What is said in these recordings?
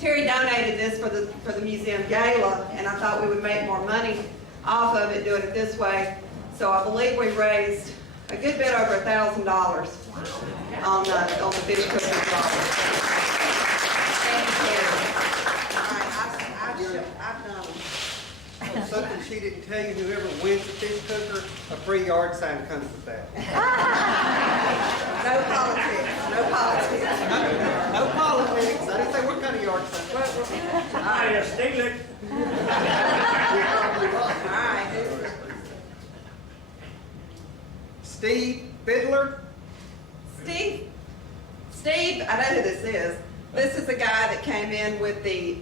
Terry donated this for the museum gala, and I thought we would make more money off of it doing it this way. So I believe we raised a good bit over $1,000 on the fish cooking project. Thank you, Terry. I've done them. Something she didn't tell you, whoever wins the fish cooker, a free yard sign comes with that. No politics, no politics. No politics. I didn't say what kind of yard sign. I steal it. All right. Steve Fiddler. Steve, I know who this is. This is the guy that came in with the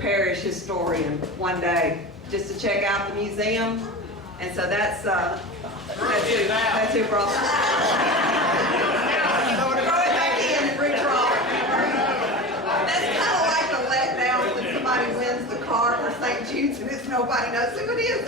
Parish historian one day just to check out the museum, and so that's who brought it. Throw it back in, redraw. That's kind of like the letdown when somebody wins the car for St. Jude's and it's nobody knows who it is.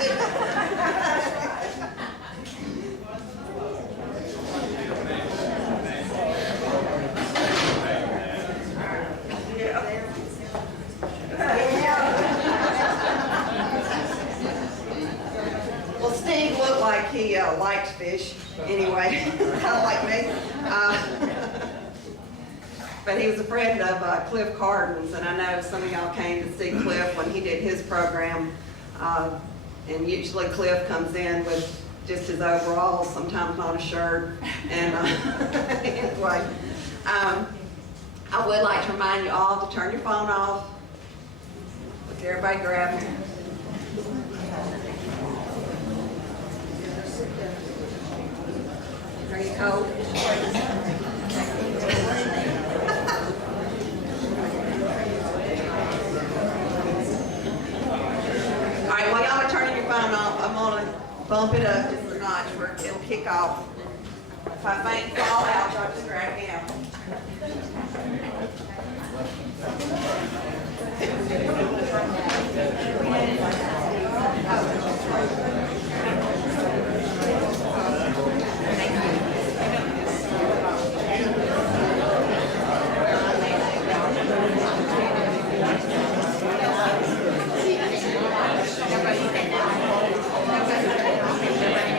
Well, Steve looked like he liked fish anyway, kind of like me. But he was a friend of Cliff Carden's, and I know some of y'all came to see Cliff when he did his program. And usually Cliff comes in with just his overalls, sometimes not a shirt. And anyway, I would like to remind you all to turn your phone off. Look, everybody grab it. Are you cold? All right, while y'all are turning your phone off, I'm going to bump it up just a notch where it'll kick off. If I faint fall out, y'all just drag me out.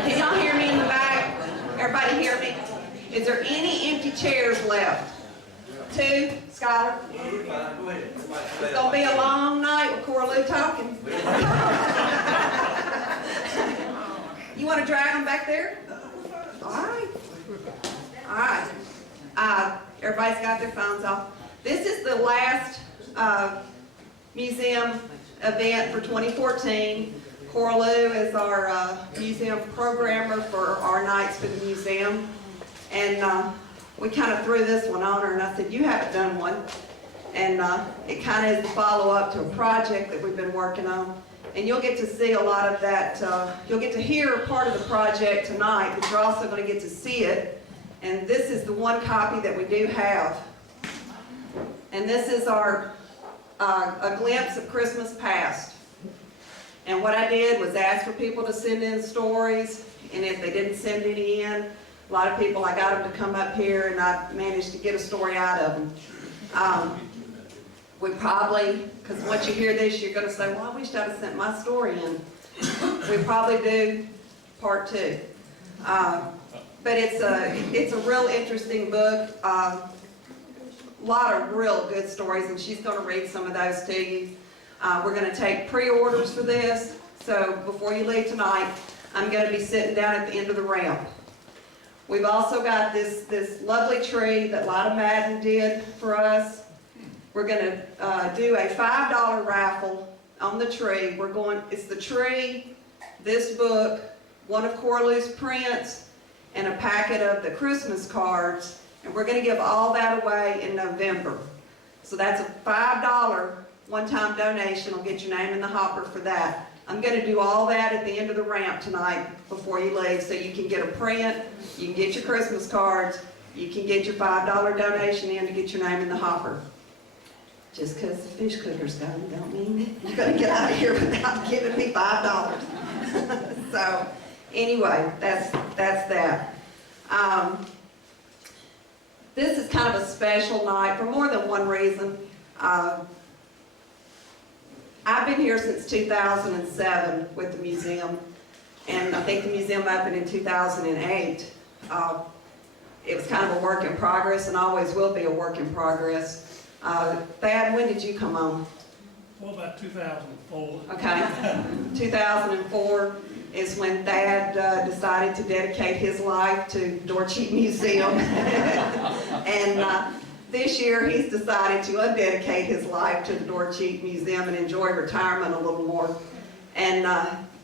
Can y'all hear me in the back? Everybody hear me? Is there any empty chairs left? 2, Skylar? It's going to be a long night with Cora Lou talking. You want to drag them back there? All right. All right. Everybody's got their phones off. This is the last museum event for 2014. Cora Lou is our museum programmer for our nights for the museum. And we kind of threw this one on her, and I said, you haven't done one. And it kind of is a follow-up to a project that we've been working on. And you'll get to see a lot of that. You'll get to hear part of the project tonight, but you're also going to get to see it. And this is the one copy that we do have. And this is our a glimpse of Christmas past. And what I did was ask for people to send in stories, and if they didn't send any in, a lot of people, I got them to come up here, and I managed to get a story out of them. We probably, because once you hear this, you're going to say, well, I wish I'd have sent my story in. We probably do part 2. But it's a real interesting book. A lot of real good stories, and she's going to read some of those to you. We're going to take pre-orders for this, so before you leave tonight, I'm going to be sitting down at the end of the ramp. We've also got this lovely tree that Lida Madden did for us. We're going to do a $5 raffle on the tree. It's the tree, this book, one of Cora Lou's prints, and a packet of the Christmas cards, and we're going to give all that away in November. So that's a $5 one-time donation. Will get your name in the hopper for that. I'm going to do all that at the end of the ramp tonight before you leave, so you can get a print, you can get your Christmas cards, you can get your $5 donation in to get your name in the hopper. Just because the fish cooker's going don't mean you're going to get out of here without giving me $5. So anyway, that's that. this is kind of a special night for more than one reason. I've been here since 2007 with the museum, and I think the museum opened in 2008. It was kind of a work in progress and always will be a work in progress. Thad, when did you come on? Well, about 2004. Okay. 2004 is when Thad decided to dedicate his life to Door Cheap Museum. And this year he's decided to undedicate his life to the Door Cheap Museum and enjoy retirement a little more. And,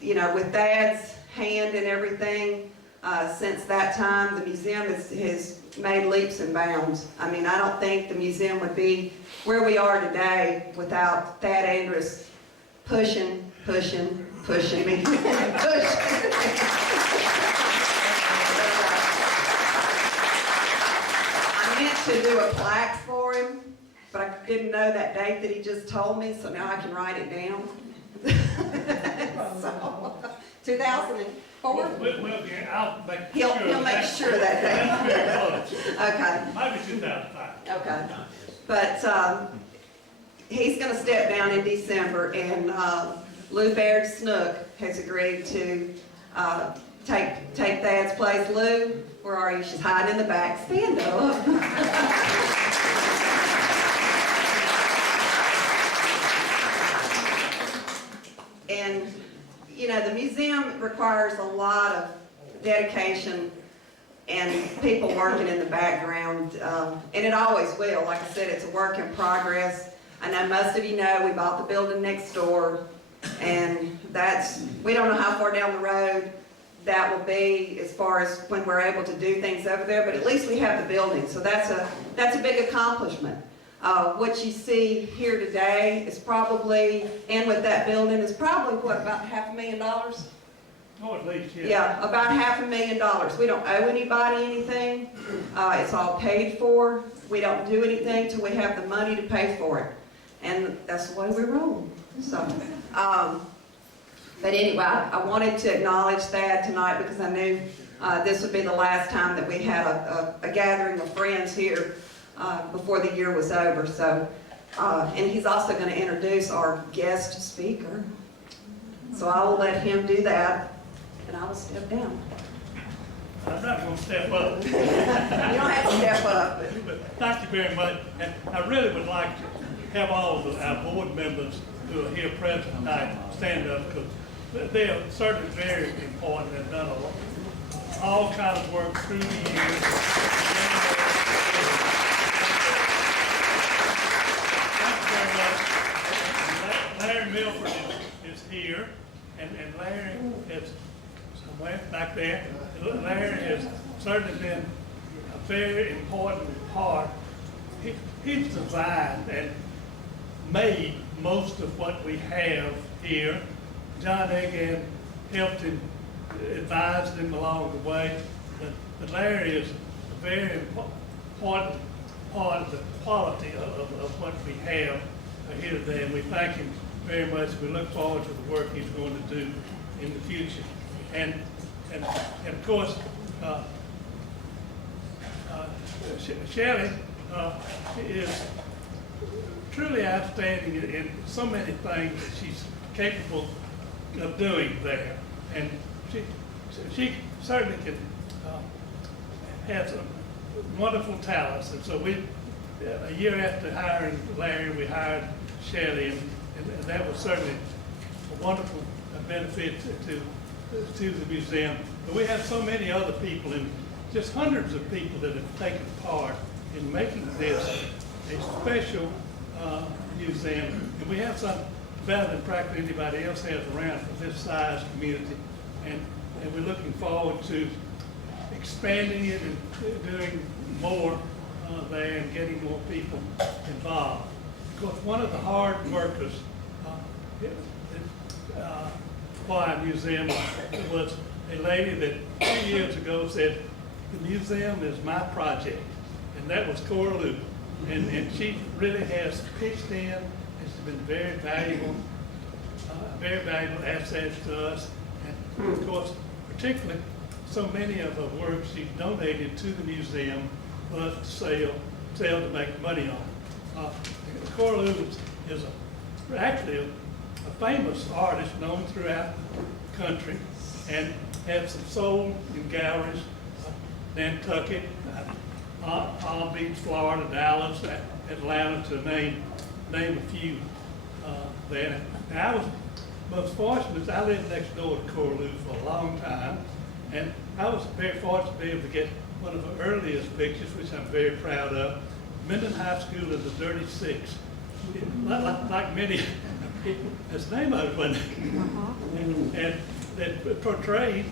you know, with Thad's hand and everything, since that time, the museum has made leaps and bounds. I mean, I don't think the museum would be where we are today without Thad Andrus pushing me, pushing. I meant to do a plaque for him, but I didn't know that date that he just told me, so now I can write it down. So, 2004? I'll make He'll make sure that day. That's very close. Okay. Maybe 2005. Okay. But he's going to step down in December, and Lou Baird Snook has agreed to take Thad's place. Lou, where are you? She's hiding in the back. Stand up. And, you know, the museum requires a lot of dedication and people working in the background, and it always will. Like I said, it's a work in progress. I know most of you know we bought the building next door, and we don't know how far down the road that will be as far as when we're able to do things over there, but at least we have the building, so that's a big accomplishment. What you see here today is probably, and with that building, is probably, what, about $500,000? Oh, at least, yeah. Yeah, about $500,000. We don't owe anybody anything. It's all paid for. We don't do anything till we have the money to pay for it. And that's the way we roll. So, but anyway, I wanted to acknowledge that tonight because I knew this would be the last time that we had a gathering of friends here before the year was over. So, and he's also going to introduce our guest speaker. So I will let him do that. And I will step down. I'm not going to step up. You don't have to step up. But thank you very much. And I really would like to have all of our board members who are here present tonight stand up, because they are certainly very important and done all kinds of work through the years. Thank you very much. Larry Milford is here, and Larry is somewhere back there. Larry has certainly been a very important part. He's designed and made most of what we have here. John Egan helped him, advised him along the way. But Larry is a very important part of the quality of what we have here today. And we thank him very much. We look forward to the work he's going to do in the future. And of course, Shelley is truly outstanding in so many things that she's capable of doing there. And she certainly can have some wonderful talents. And so a year after hiring Larry, we hired Shelley, and that was certainly a wonderful benefit to the museum. But we have so many other people, and just hundreds of people that have taken part in making this a special museum. And we have some better than practically anybody else has around for this size community. And we're looking forward to expanding it and doing more there and getting more people involved. Because one of the hard workers Choir Museum was a lady that 2 years ago said, "The museum is my project," and that was Cora. And she really has pitched in, and she's been very valuable assets to us. And of course, particularly, so many of her works she's donated to the museum for us to sell to make money on. Cora Lou is actually a famous artist known throughout the country, and had some sold in galleries, Nantucket, Palm Beach, Florida, Dallas, Atlanta, to name a few there. Now, I was most fortunate. I lived next door to Cora Lou for a long time, and I was very fortunate to be able to get one of her earliest pictures, which I'm very proud of. Minden High School in the Dirty Six. Like many, that's the name of it, wasn't it? And it portrayed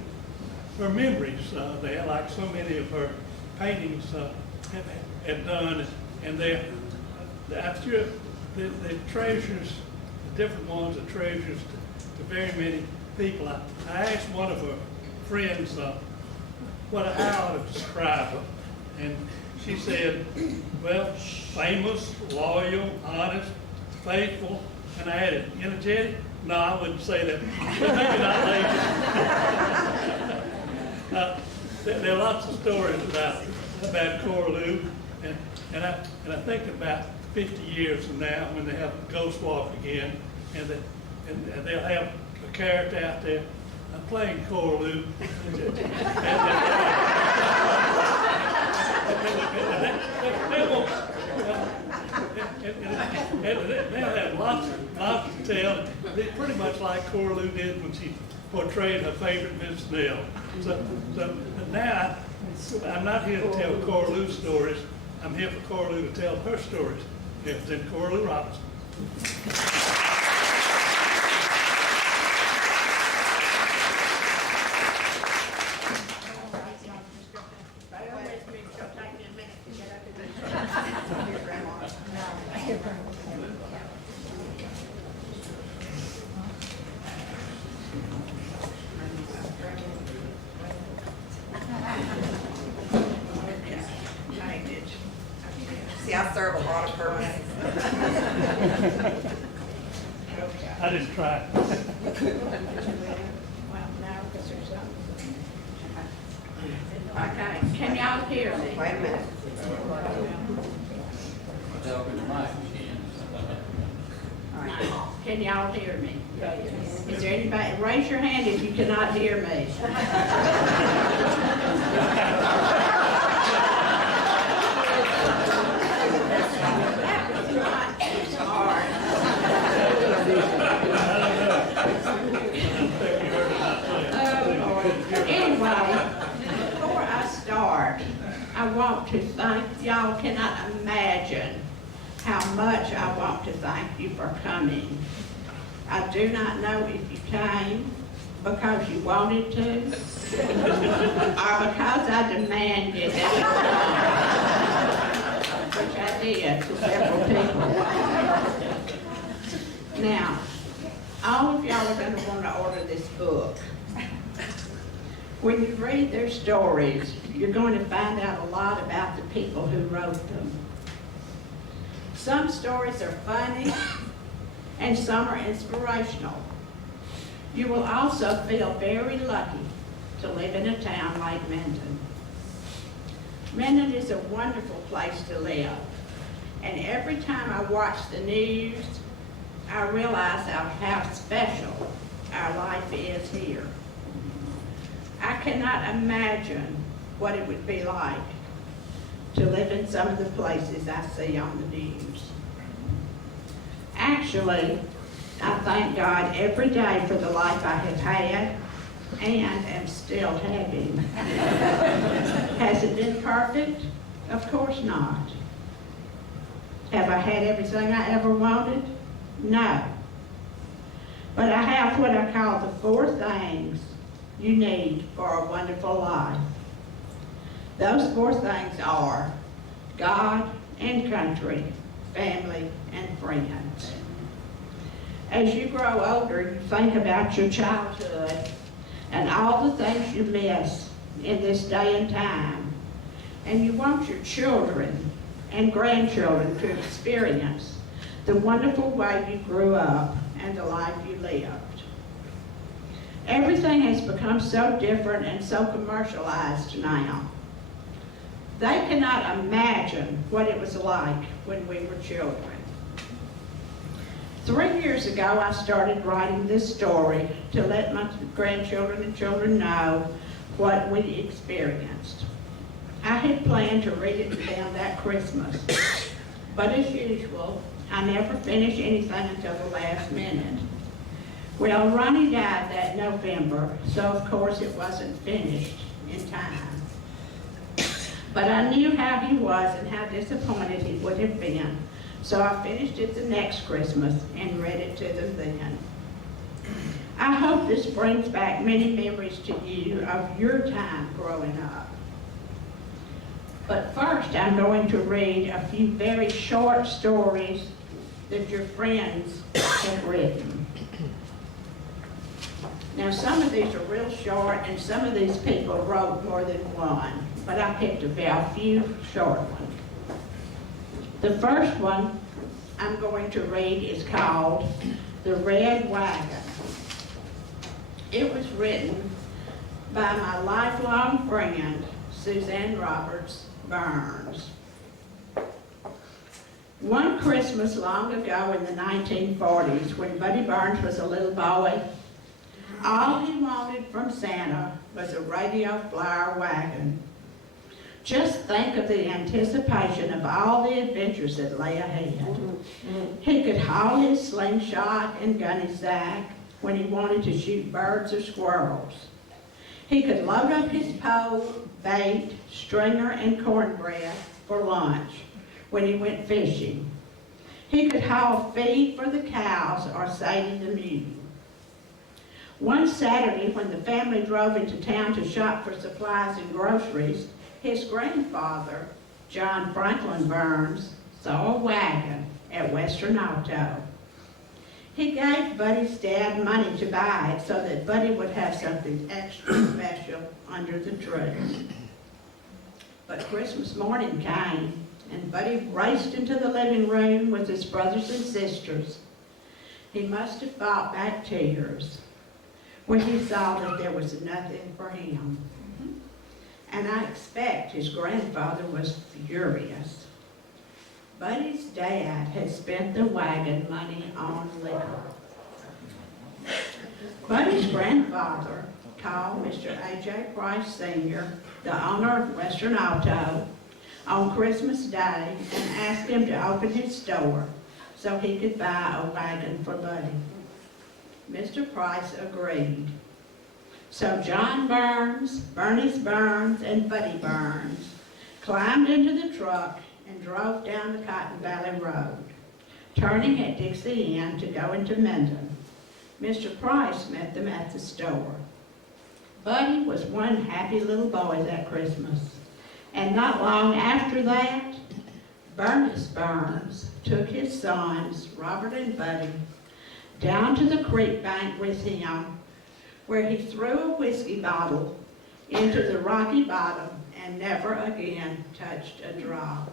her memories there, like so many of her paintings have done, and I'm sure the treasures, the different ones, are treasures to very many people. I asked one of her friends how I ought to describe her, and she said, well, famous, loyal, honest, faithful, and I added, energetic? No, I wouldn't say that. Maybe not lazy. There are lots of stories about Cora Lou, and I think about 50 years from now, when they have Ghost Walk again, and they'll have a character out there playing Cora Lou. They'll have lots to tell. They pretty much like Cora Lou did when she portrayed her favorite Miss Snell. So now I'm not here to tell Cora Lou stories. I'm here for Cora Lou to tell her stories. It's in Cora Lou Robinson. See, I serve a lot of purposes. I didn't try. Okay, can y'all hear me? Wait a minute. Can y'all hear me? Is there anybody, raise your hand if you cannot hear me. Anyway, before I start, I want to thank y'all. Cannot imagine how much I want to thank you for coming. I do not know if you came because you wanted to, or because I demanded that you come, which I did to several people. Now, all of y'all are going to want to order this book. When you read their stories, you're going to find out a lot about the people who wrote them. Some stories are funny, and some are inspirational. You will also feel very lucky to live in a town like Minden. Minden is a wonderful place to live, and every time I watch the news, I realize how special our life is here. I cannot imagine what it would be like to live in some of the places I see on the news. Actually, I thank God every day for the life I have had and am still having. Has it been perfect? Of course not. Have I had everything I ever wanted? No. But I have what I call the 4 things you need for a wonderful life. Those 4 things are God and country, family, and friends. As you grow older, you think about your childhood and all the things you miss in this day and time, and you want your children and grandchildren to experience the wonderful way you grew up and the life you lived. Everything has become so different and so commercialized now. They cannot imagine what it was like when we were children. 3 years ago, I started writing this story to let my grandchildren and children know what we experienced. I had planned to read it to them that Christmas, but as usual, I never finish anything until the last minute. Well, Ronnie died that November, so of course it wasn't finished in time. But I knew how he was and how disappointed he would have been, so I finished it the next Christmas and read it to them then. I hope this brings back many memories to you of your time growing up. But first, I'm going to read a few very short stories that your friends have written. Now, some of these are real short, and some of these people wrote more than one, but I picked a few short ones. The first one I'm going to read is called The Red Wagon. It was written by my lifelong friend, Suzanne Roberts Burns. One Christmas long ago in the 1940s, when Buddy Burns was a little boy, all he wanted from Santa was a radio flyer wagon. Just think of the anticipation of all the adventures that lay ahead. He could haul his slingshot and gunny sack when he wanted to shoot birds or squirrels. He could load up his pole, bait, stringer, and cornbread for lunch when he went fishing. He could haul feed for the cows or Sadie the mule. One Saturday, when the family drove into town to shop for supplies and groceries, his grandfather, John Franklin Burns, saw a wagon at Western Auto. He gave Buddy's dad money to buy it so that Buddy would have something extra special under the tree. But Christmas morning came, and Buddy raced into the living room with his brothers and sisters. He must have fought back tears when he saw that there was nothing for him. And I expect his grandfather was furious. Buddy's dad had spent the wagon money on liquor. Buddy's grandfather called Mr. A.J. Price Sr., the owner of Western Auto, on Christmas Day and asked him to open his store so he could buy a wagon for Buddy. Mr. Price agreed. So John Burns, Bernice Burns, and Buddy Burns climbed into the truck and drove down the Cotton Valley Road, turning at Dixie Inn to go into Minden. Mr. Price met them at the store. Buddy was one happy little boy that Christmas, and not long after that, Bernice Burns took his sons, Robert and Buddy, down to the creek bank with him, where he threw a whiskey bottle into the rocky bottom and never again touched a drop.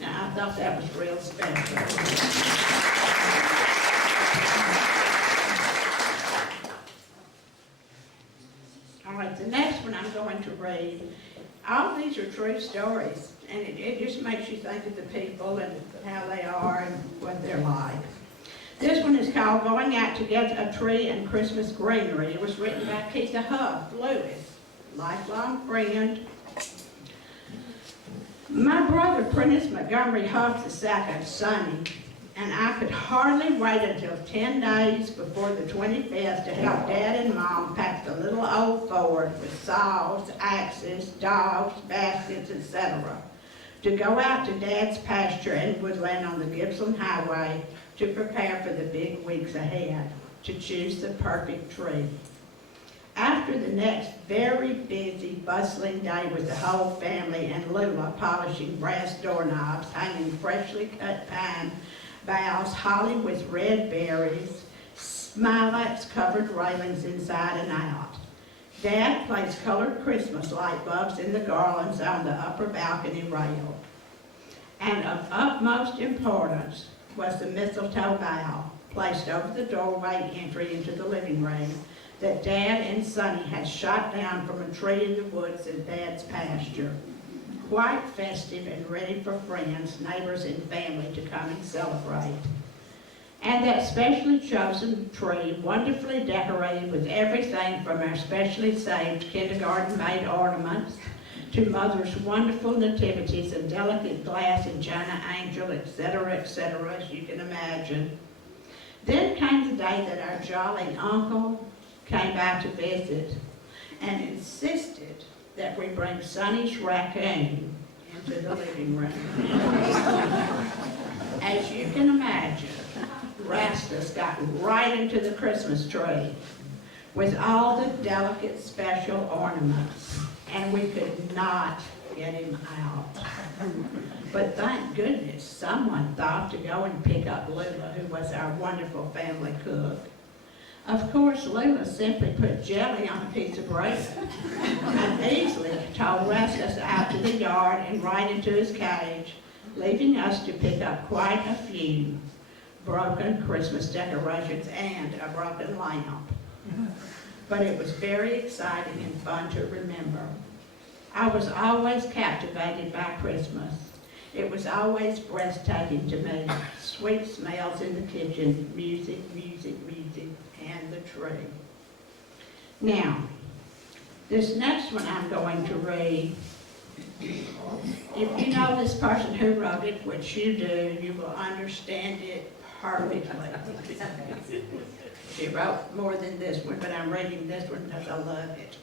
Now, I thought that was real special. All right, the next one I'm going to read, all these are true stories, and it just makes you think of the people and how they are and what they're like. This one is called Going Out to Get a Tree and Christmas Greenery. It was written by Keitha Huff Lewis, lifelong friend. My brother, Prentice Montgomery Huff II, Sonny, and I could hardly wait until 10 days before the 25th to help Dad and Mom pack the little old Ford with saws, axes, dogs, baskets, etc. to go out to Dad's pasture and woodland on the Gibson Highway to prepare for the big weeks ahead, to choose the perfect tree. After the next very busy, bustling day with the whole family and Lula polishing brass doorknobs, hanging freshly cut pine boughs, holly with red berries, smilax covered railings inside and out. Dad placed colored Christmas light bulbs in the garlands on the upper balcony rail. And of utmost importance was the mistletoe bough placed over the doorway entry into the living room that Dad and Sonny had shot down from a tree in the woods in Dad's pasture. Quite festive and ready for friends, neighbors, and family to come and celebrate. And that specially chosen tree, wonderfully decorated with everything from our specially saved kindergarten-made ornaments to Mother's wonderful nativities and delicate glass and china angel, etc., as you can imagine. Then came the day that our jolly uncle came by to visit and insisted that we bring Sonny's raccoon into the living room. As you can imagine, Rastus got right into the Christmas tree with all the delicate special ornaments, and we could not get him out. But thank goodness someone thought to go and pick up Lula, who was our wonderful family cook. Of course, Lula simply put jelly on a piece of bread and easily told Rastus out to the yard and right into his cage, leaving us to pick up quite a few broken Christmas decorations and a broken lamp. But it was very exciting and fun to remember. I was always captivated by Christmas. It was always breathtaking to me. Sweet smells in the kitchen, music, music, music, and the tree. Now, this next one I'm going to read, if you know this person who wrote it, which you do, you will understand it perfectly. She wrote more than this one, but I'm reading this one because I love it.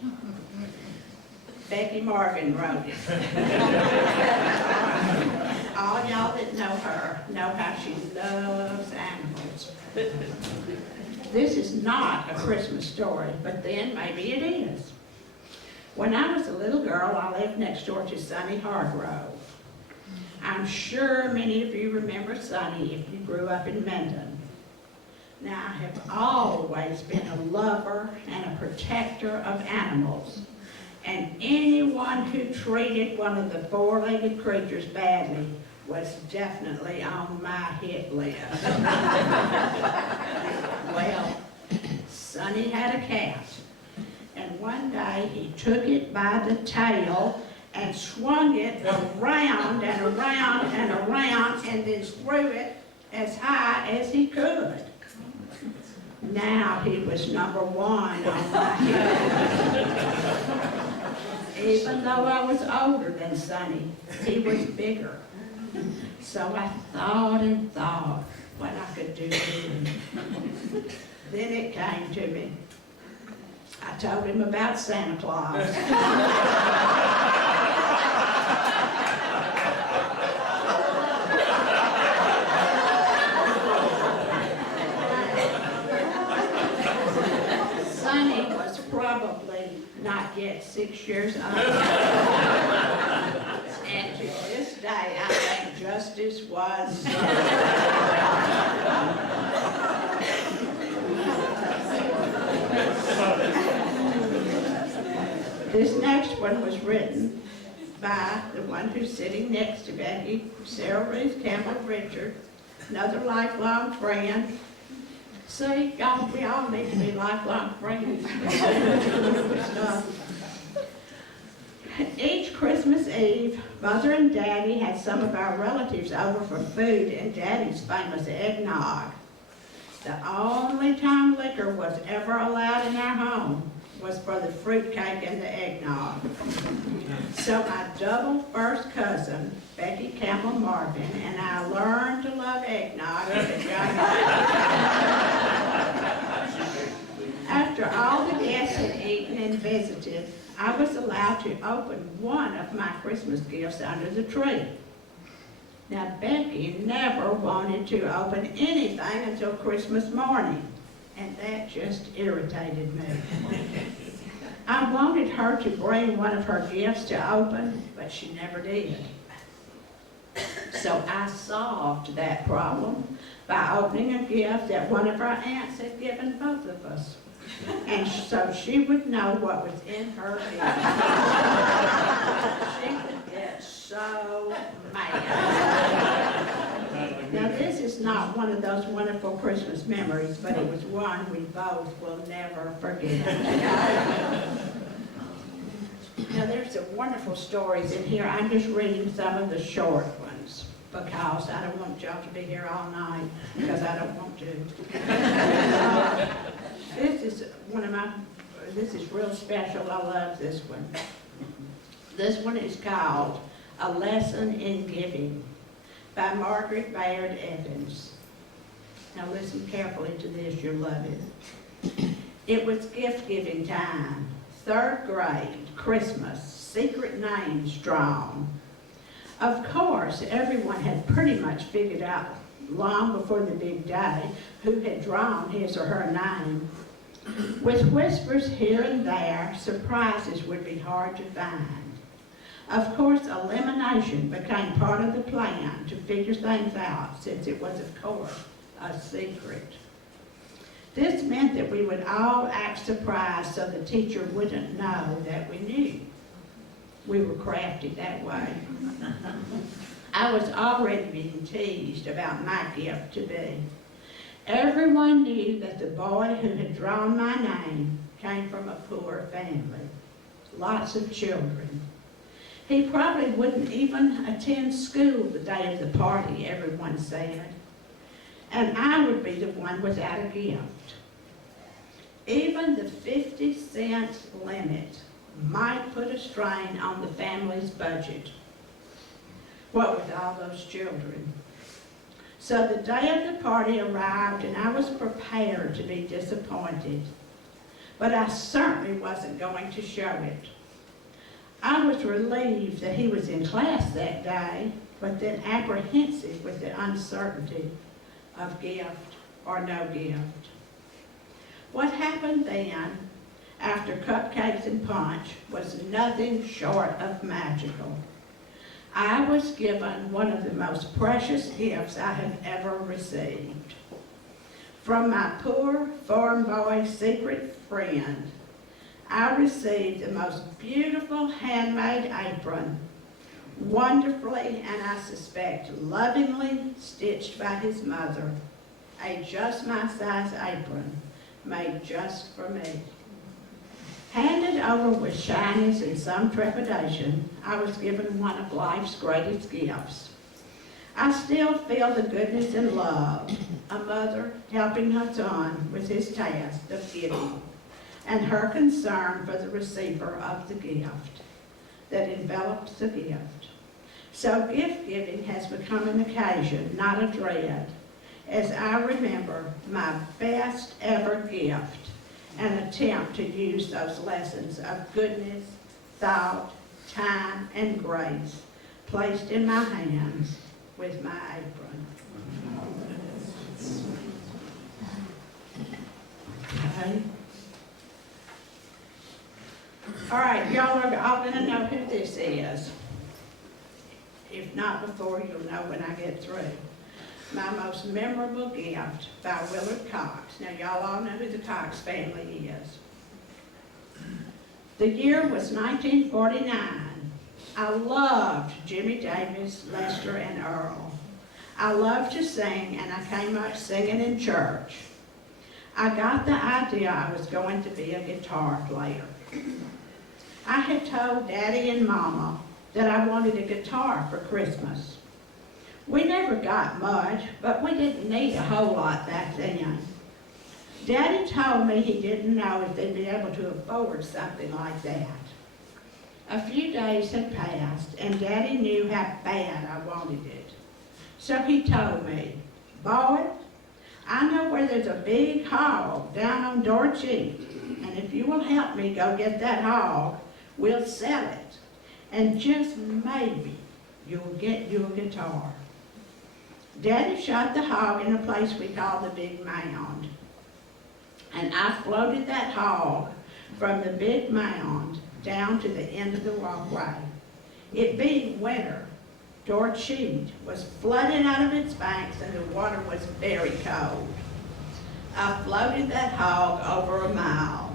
Becky Morgan wrote it. All y'all that know her know how she loves animals. This is not a Christmas story, but then maybe it is. When I was a little girl, I lived next door to Sonny Hargrove. I'm sure many of you remember Sonny if you grew up in Minden. Now, I have always been a lover and a protector of animals, and anyone who treated one of the four-legged creatures badly was definitely on my hit list. Well, Sonny had a cat, and one day he took it by the tail and swung it around and around and around and then threw it as high as he could. Now he was number one on my hit. Even though I was older than Sonny, he was bigger. So I thought and thought what I could do to him. Then it came to me. I told him about Santa Claus. Sonny was probably not yet 6 years old. And to this day, I think justice was This next one was written by the one who's sitting next to Becky, Sarah Ruth Campbell Richard, another lifelong friend. See, y'all, we all need to be lifelong friends. Each Christmas Eve, Mother and Daddy had some of our relatives over for food and Daddy's famous eggnog. The only time liquor was ever allowed in our home was for the fruitcake and the eggnog. So my double first cousin, Becky Campbell Morgan, and I learned to love eggnog as a young age. After all the guests had eaten and visited, I was allowed to open one of my Christmas gifts under the tree. Now, Becky never wanted to open anything until Christmas morning, and that just irritated me. I wanted her to bring one of her gifts to open, but she never did. So I solved that problem by opening a gift that one of our aunts had given both of us. And so she would know what was in her gift. She would get so mad. Now this is not one of those wonderful Christmas memories, but it was one we both will never forget. Now, there's some wonderful stories in here. I'm just reading some of the short ones because I don't want y'all to be here all night, because I don't want to. This is one of my, this is real special. I love this one. This one is called A Lesson in Giving by Margaret, Baird, Evans. Now listen carefully to this, you'll love it. It was gift-giving time, 3rd grade, Christmas, secret names drawn. Of course, everyone had pretty much figured out long before the big day who had drawn his or her name. With whispers here and there, surprises would be hard to find. Of course, elimination became part of the plan to figure things out, since it was, of course, a secret. This meant that we would all act surprised so the teacher wouldn't know that we knew. We were crafty that way. I was already being teased about my gift to be. Everyone knew that the boy who had drawn my name came from a poor family. Lots of children. He probably wouldn't even attend school the day of the party, everyone said. And I would be the one without a gift. Even the 50-cent limit might put a strain on the family's budget. What with all those children? So the day of the party arrived and I was prepared to be disappointed. But I certainly wasn't going to show it. I was relieved that he was in class that day, but then apprehensive with the uncertainty of gift or no gift. What happened then, after cupcakes and punch, was nothing short of magical. I was given one of the most precious gifts I have ever received. From my poor farm boy secret friend, I received the most beautiful handmade apron, wonderfully and I suspect lovingly stitched by his mother, a just my size apron made just for me. Handed over with shyness and some trepidation, I was given one of life's greatest gifts. I still feel the goodness and love, a mother helping her son with his task of giving, and her concern for the receiver of the gift that envelops the gift. So gift-giving has become an occasion, not a dread, as I remember my best ever gift and attempt to use those lessons of goodness, thought, time, and grace placed in my hands with my apron. Okay. All right, y'all are all going to know who this is. If not before, you'll know when I get through. My Most Memorable Gift by Willard Cox. Now, y'all all know who the Cox family is. The year was 1949. I loved Jimmy Davis, Lester, and Earl. I loved to sing, and I came up singing in church. I got the idea I was going to be a guitar player. I had told Daddy and Mama that I wanted a guitar for Christmas. We never got much, but we didn't need a whole lot back then. Daddy told me he didn't know if they'd be able to afford something like that. A few days had passed, and Daddy knew how bad I wanted it. So he told me, "Boy, I know where there's a big hog down on Dorchie, and if you will help me go get that hog, we'll sell it, and just maybe you'll get you a guitar." Daddy shot the hog in a place we call the Big Mound, and I floated that hog from the Big Mound down to the end of the walkway. It being winter, Dorchie was flooded out of its banks and the water was very cold. I floated that hog over a mile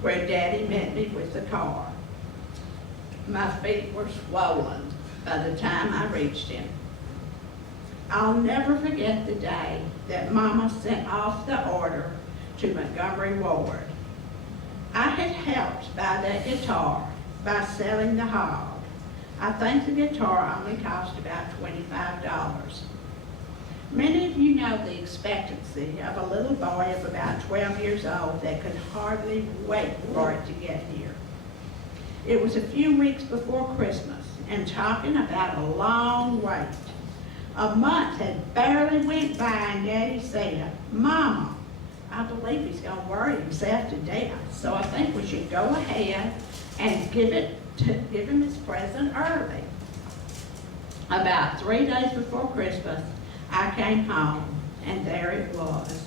where Daddy met me with the car. My feet were swollen by the time I reached him. I'll never forget the day that Mama sent off the order to Montgomery Ward. I had helped buy that guitar by selling the hog. I think the guitar only cost about $25. Many of you know the expectancy of a little boy of about 12 years old that could hardly wait for it to get here. It was a few weeks before Christmas, and talking about a long wait. A month had barely went by and Daddy said, "Mama, I believe he's going to worry himself to death, so I think we should go ahead and give him his present early." About 3 days before Christmas, I came home, and there it was,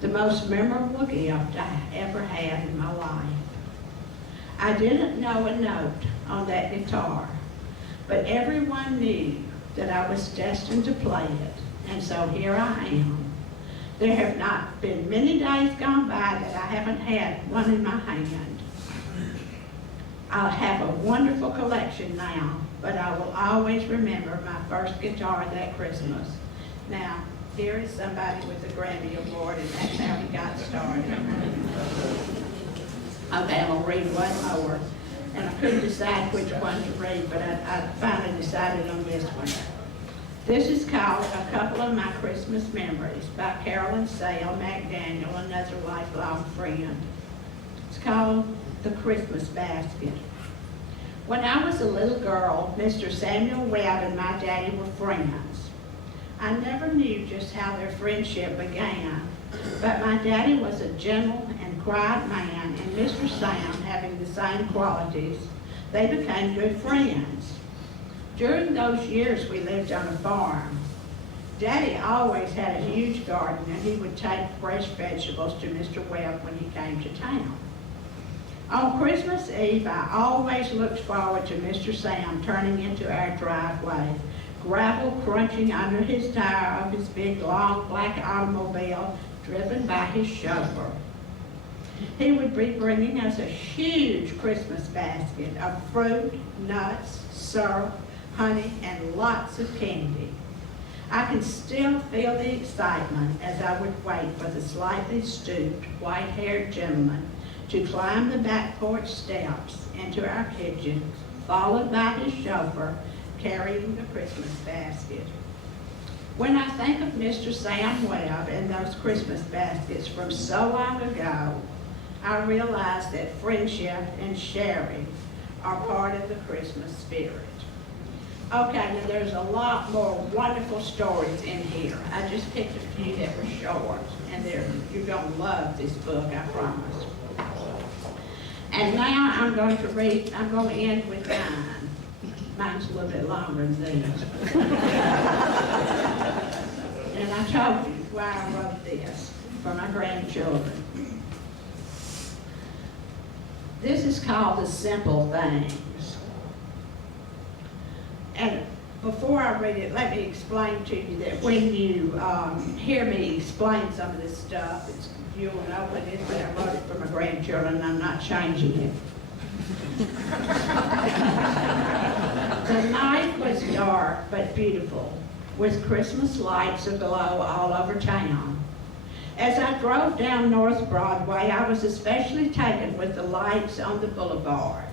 the most memorable gift I ever had in my life. I didn't know a note on that guitar, but everyone knew that I was destined to play it, and so here I am. There have not been many days gone by that I haven't had one in my hand. I'll have a wonderful collection now, but I will always remember my first guitar that Christmas. Now, here is somebody with a Grammy Award, and that's how he got started. Okay, I'm going to read one more. And I couldn't decide which one to read, but I finally decided on this one. This is called A Couple of My Christmas Memories by Carolyn Sale McDaniel, another lifelong friend. It's called The Christmas Basket. When I was a little girl, Mr. Samuel Webb and my daddy were friends. I never knew just how their friendship began, but my daddy was a gentle and quiet man, and Mr. Sam having the same qualities, they became good friends. During those years we lived on a farm. Daddy always had a huge garden, and he would take fresh vegetables to Mr. Webb when he came to town. On Christmas Eve, I always looked forward to Mr. Sam turning into our driveway, gravel crunching under his tire of his big, long, black automobile driven by his chauffeur. He would be bringing us a huge Christmas basket of fruit, nuts, syrup, honey, and lots of candy. I can still feel the excitement as I would wait for the slightly stooped, white-haired gentleman to climb the back porch steps into our kitchen, followed by his chauffeur carrying the Christmas basket. When I think of Mr. Sam Webb and those Christmas baskets from so long ago, I realize that friendship and sharing are part of the Christmas spirit. Okay, now there's a lot more wonderful stories in here. I just picked a few that were short, and you're going to love this book, I promise. And now I'm going to end with mine. Mine's a little bit longer than these. And I told you why I wrote this, for my grandchildren. This is called The Simple Things. And before I read it, let me explain to you that when you hear me explain some of this stuff, you'll know what it is, but I wrote it for my grandchildren and I'm not changing it. The night was dark but beautiful, with Christmas lights aglow all over town. As I drove down North Broadway, I was especially taken with the lights on the boulevard.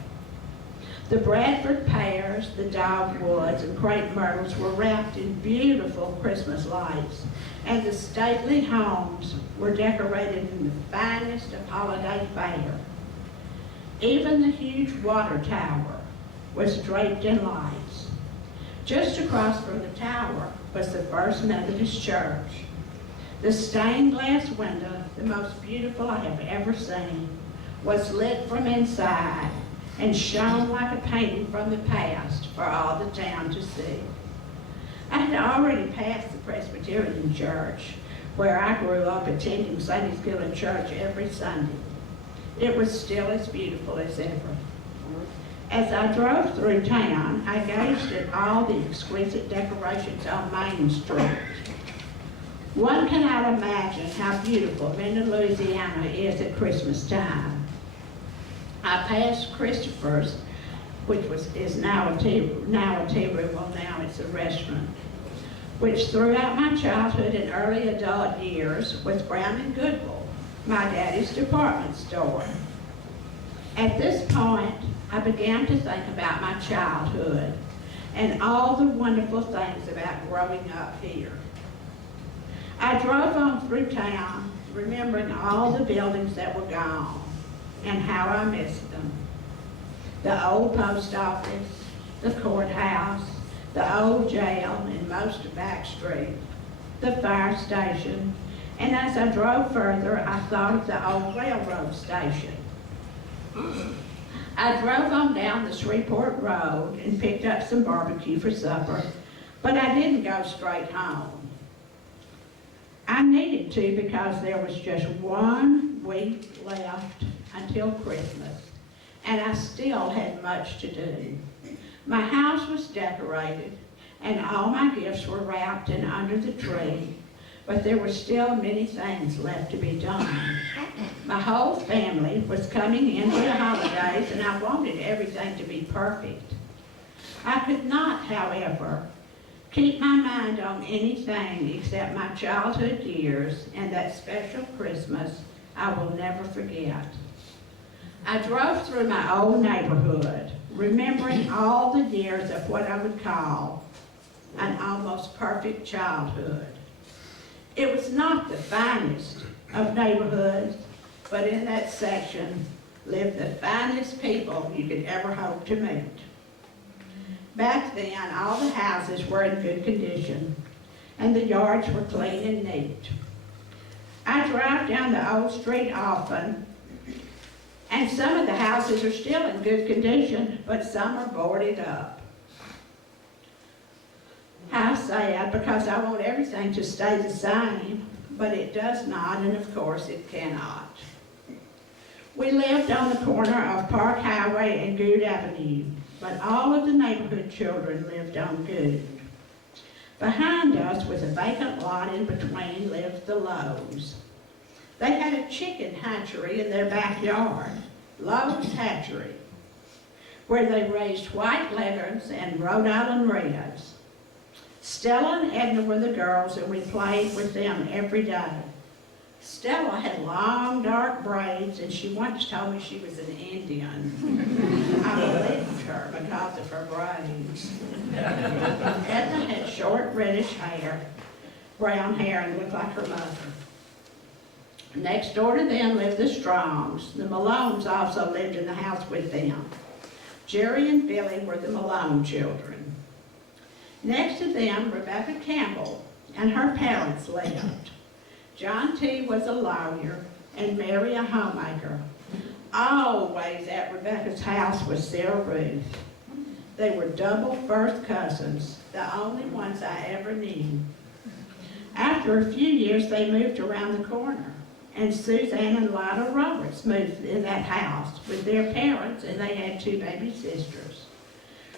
The Bradford pears, the dogwoods, and crepe myrtles were wrapped in beautiful Christmas lights, and the stately homes were decorated in the finest of holiday fare. Even the huge water tower was draped in lights. Just across from the tower was the First Methodist Church. The stained glass window, the most beautiful I have ever seen, was lit from inside and shone like a painting from the past for all the town to see. I had already passed the Presbyterian church, where I grew up attending Sunday school and church every Sunday. It was still as beautiful as ever. As I drove through town, I gazed at all the exquisite decorations on Main Street. One cannot imagine how beautiful Minden, Louisiana is at Christmas time. I passed Christopher's, which is now a tea room. Well, now it's a restaurant. which throughout my childhood and early adult years was Brown and Goodwill, my daddy's department store. At this point, I began to think about my childhood and all the wonderful things about growing up here. I drove on through town, remembering all the buildings that were gone and how I missed them. The old post office, the courthouse, the old jail in most back street, the fire station, and as I drove further, I thought of the old railroad station. I drove on down the Shreveport Road and picked up some barbecue for supper, but I didn't go straight home. I needed to because there was just 1 week left until Christmas, and I still had much to do. My house was decorated, and all my gifts were wrapped and under the tree, but there were still many things left to be done. My whole family was coming in for the holidays, and I wanted everything to be perfect. I could not, however, keep my mind on anything except my childhood years and that special Christmas I will never forget. I drove through my old neighborhood, remembering all the years of what I would call an almost perfect childhood. It was not the finest of neighborhoods, but in that section lived the finest people you could ever hope to meet. Back then, all the houses were in good condition, and the yards were clean and neat. I drive down the old street often, and some of the houses are still in good condition, but some are boarded up. How sad, because I want everything to stay the same, but it does not, and of course it cannot. We lived on the corner of Park Highway and Good Avenue, but all of the neighborhood children lived on Good. Behind us, with a vacant lot in between, lived the Lowe's. They had a chicken hatchery in their backyard, Lowe's Hatchery, where they raised white leghorns and Rhode Island Reds. Stella and Edna were the girls, and we played with them every day. Stella had long, dark braids, and she once told me she was an Indian. I believed her because of her braids. Edna had short, reddish hair, brown hair, and looked like her mother. Next door to them lived the Strongs. The Malones also lived in the house with them. Jerry and Billy were the Malone children. Next to them, Rebecca Campbell and her parents lived. John T. was a lawyer and Mary a homemaker. Always at Rebecca's house was Sarah Ruth. They were double first cousins, the only ones I ever knew. After a few years, they moved around the corner, and Suzanne and Lila Roberts moved in that house with their parents, and they had 2 baby sisters.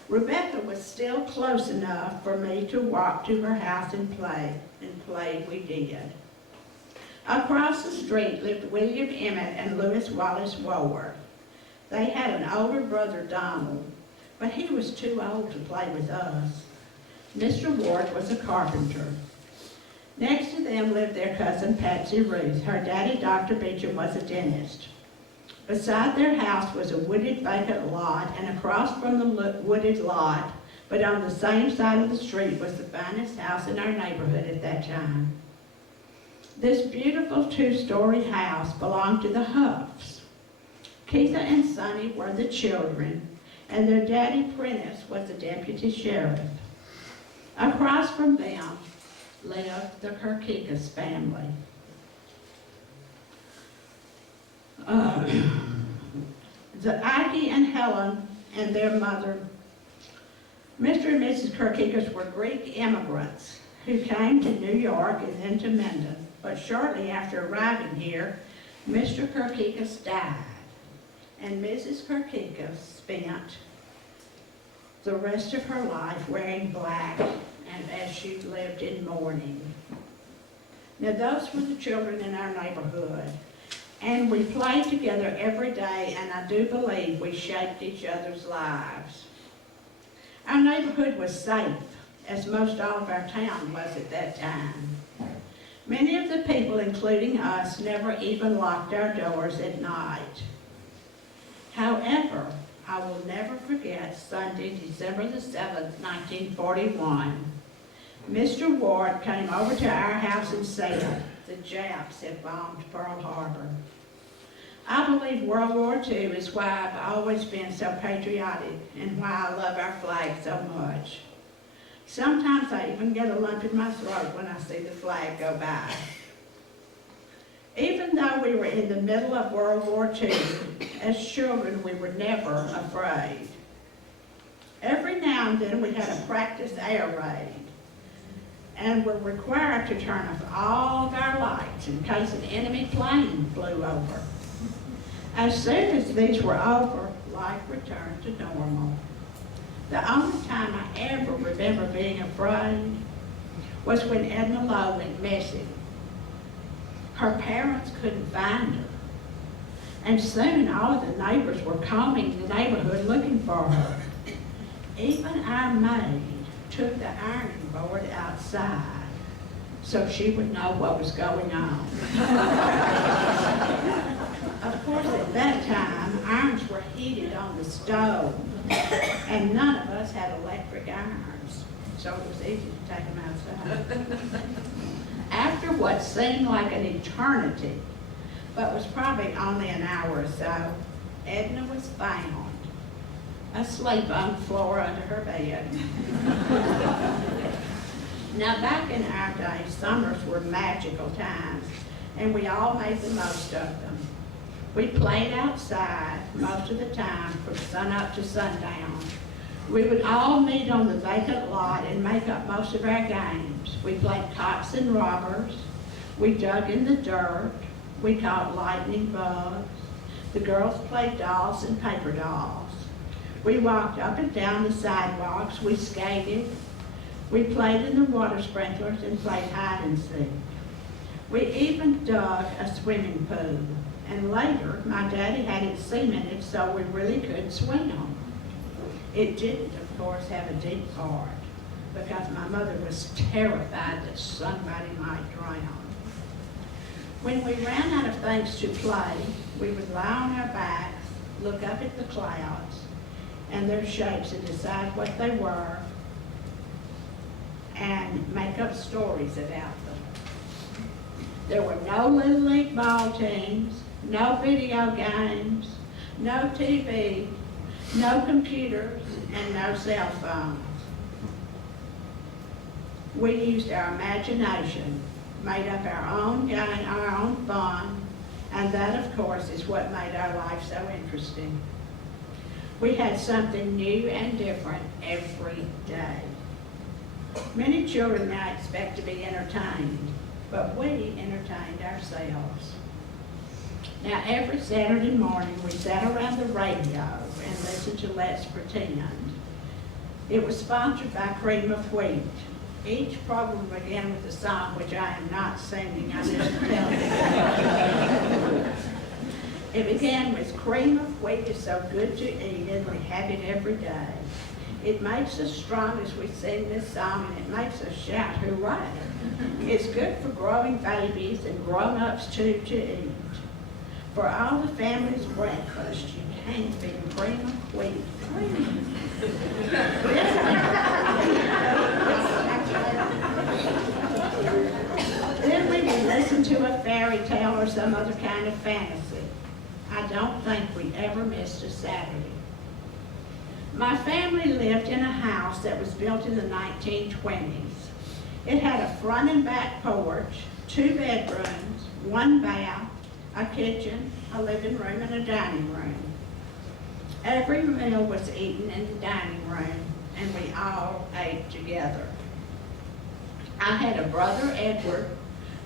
Rebecca was still close enough for me to walk to her house and play we did. Across the street lived William Emmett and Louis Wallace Woolworth. They had an older brother, Donald, but he was too old to play with us. Mr. Ward was a carpenter. Next to them lived their cousin Patsy Ruth. Her daddy, Dr. Beecham, was a dentist. Beside their house was a wooded vacant lot, and across from the wooded lot, but on the same side of the street, was the finest house in our neighborhood at that time. This beautiful 2-story house belonged to the Huffs. Keitha and Sonny were the children, and their daddy, Prentice, was the deputy sheriff. Across from them lived the Kirkikas family. Ike and Helen and their mother, Mr. and Mrs. Kirkikas, were Greek immigrants who came to New York and then to Minden. But shortly after arriving here, Mr. Kirkikas died, and Mrs. Kirkikas spent the rest of her life wearing black, and as she lived in mourning. Now those were the children in our neighborhood, and we played together every day, and I do believe we shaped each other's lives. Our neighborhood was safe, as most all of our town was at that time. Many of the people, including us, never even locked our doors at night. However, I will never forget Sunday, December the 7th, 1941. Mr. Ward came over to our house and said, the Japs have bombed Pearl Harbor. I believe World War II is why I've always been so patriotic and why I love our flag so much. Sometimes I even get a lump in my throat when I see the flag go by. Even though we were in the middle of World War II, as children we were never afraid. Every now and then we had a practice air raid and were required to turn off all of our lights in case an enemy plane flew over. As soon as these were over, life returned to normal. The only time I ever remember being afraid was when Edna Lowe went missing. Her parents couldn't find her, and soon all of the neighbors were combing the neighborhood looking for her. Even our maid took the ironing board outside so she would know what was going on. Of course, at that time, irons were heated on the stove, and none of us had electric irons, so it was easy to take them outside. After what seemed like an eternity, but was probably only an hour or so, Edna was found, asleep on the floor under her bed. Now, back in our day, summers were magical times, and we all made the most of them. We played outside most of the time from sunup to sundown. We would all meet on the vacant lot and make up most of our games. We played cops and robbers. We dug in the dirt. We caught lightning bugs. The girls played dolls and paper dolls. We walked up and down the sidewalks. We skated. We played in the water sprinklers and played hide and seek. We even dug a swimming pool. And later, my daddy had it cemented so we really could swim. It didn't, of course, have a deep part because my mother was terrified that somebody might drown. When we ran out of things to play, we would lie on our backs, look up at the clouds and their shapes and decide what they were and make up stories about them. There were no Little League ball teams, no video games, no TV, no computers, and no cell phones. We used our imagination, made up our own game, our own fun, and that, of course, is what made our life so interesting. We had something new and different every day. Many children now expect to be entertained, but we entertained ourselves. Now, every Saturday morning, we sat around the radio and listened to Let's Pretend. It was sponsored by Cream of Wheat. Each program began with a song, which I am not singing, I just tell you. It began with Cream of Wheat is so good to eat, and we have it every day. It makes us strong as we sing this song, and it makes us shout, hooray. It's good for growing babies and grown-ups too to eat. For all the family's breakfast, you can't beat Cream of Wheat. Then we would listen to a fairy tale or some other kind of fantasy. I don't think we ever missed a Saturday. My family lived in a house that was built in the 1920s. It had a front and back porch, 2 bedrooms, 1 bath, a kitchen, a living room, and a dining room. Every meal was eaten in the dining room, and we all ate together. I had a brother, Edward,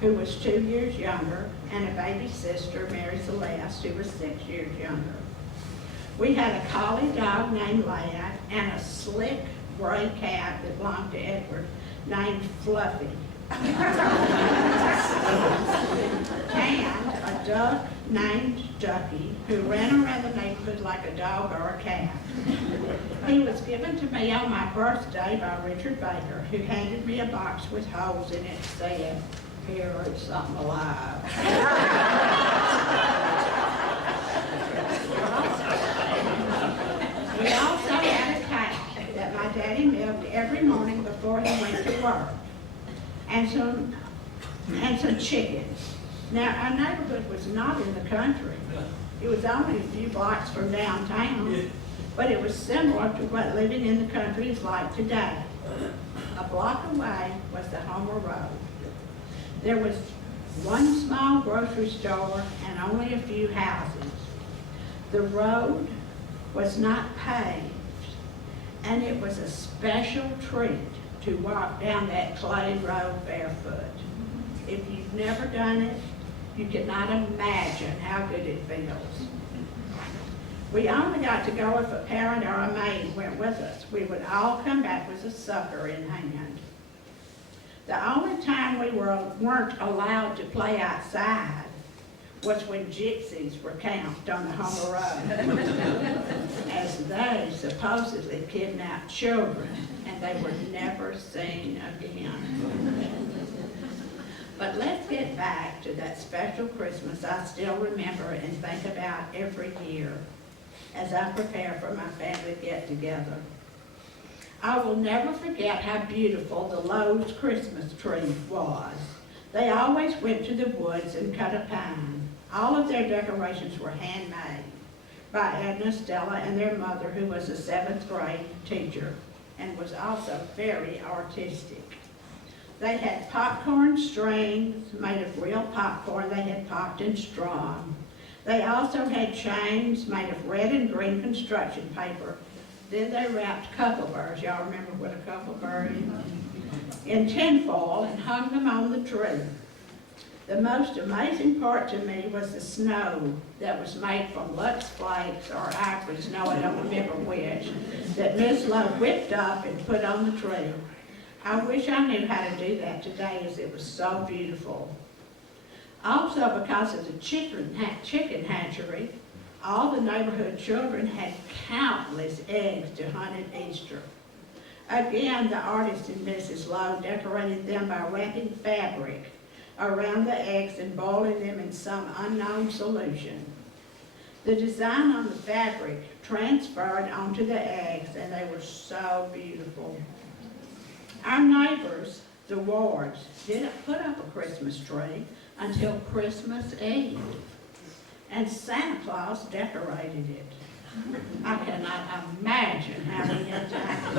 who was 2 years younger, and a baby sister, Mary Celeste, who was 6 years younger. We had a collie dog named Lad and a slick gray cat that belonged to Edward named Fluffy. and a duck named Ducky, who ran around the neighborhood like a dog or a cat. He was given to me on my birthday by Richard Baker, who handed me a box with holes in it, saying, "Here is something alive." We also had a cow that my daddy milked every morning before he went to work, and some chickens. Now, our neighborhood was not in the country. It was only a few blocks from downtown, but it was similar to what living in the country is like today. A block away was the Homer Road. There was one small grocery store and only a few houses. The road was not paved, and it was a special treat to walk down that clay road barefoot. If you've never done it, you cannot imagine how good it feels. We only got to go if a parent or a maid went with us. We would all come back with a sucker in hand. The only time we weren't allowed to play outside was when gypsies were camped on the Homer Road, as they supposedly kidnapped children, and they were never seen again. But let's get back to that special Christmas I still remember and think about every year as I prepare for my family get-together. I will never forget how beautiful the Lowe's Christmas tree was. They always went to the woods and cut a pine. All of their decorations were handmade by Edna, Stella, and their mother, who was a 7th grade teacher and was also very artistic. They had popcorn strings made of real popcorn they had popped and strung. They also had chains made of red and green construction paper. Then they wrapped cuckleburrs, y'all remember what a cuckleburr is? In tinfoil and hung them on the tree. The most amazing part to me was the snow that was made from Lux Flakes or Ivory snow, I don't remember which, that Miss Lowe whipped up and put on the tree. I wish I knew how to do that today, as it was so beautiful. Also, because of the chicken hatchery, all the neighborhood children had countless eggs to hunt at Easter. Again, the artist and Mrs. Lowe decorated them by wrapping fabric around the eggs and boiling them in some unknown solution. The design on the fabric transferred onto the eggs, and they were so beautiful. Our neighbors, the Wards, didn't put up a Christmas tree until Christmas Eve, and Santa Claus decorated it. I cannot imagine how he had time.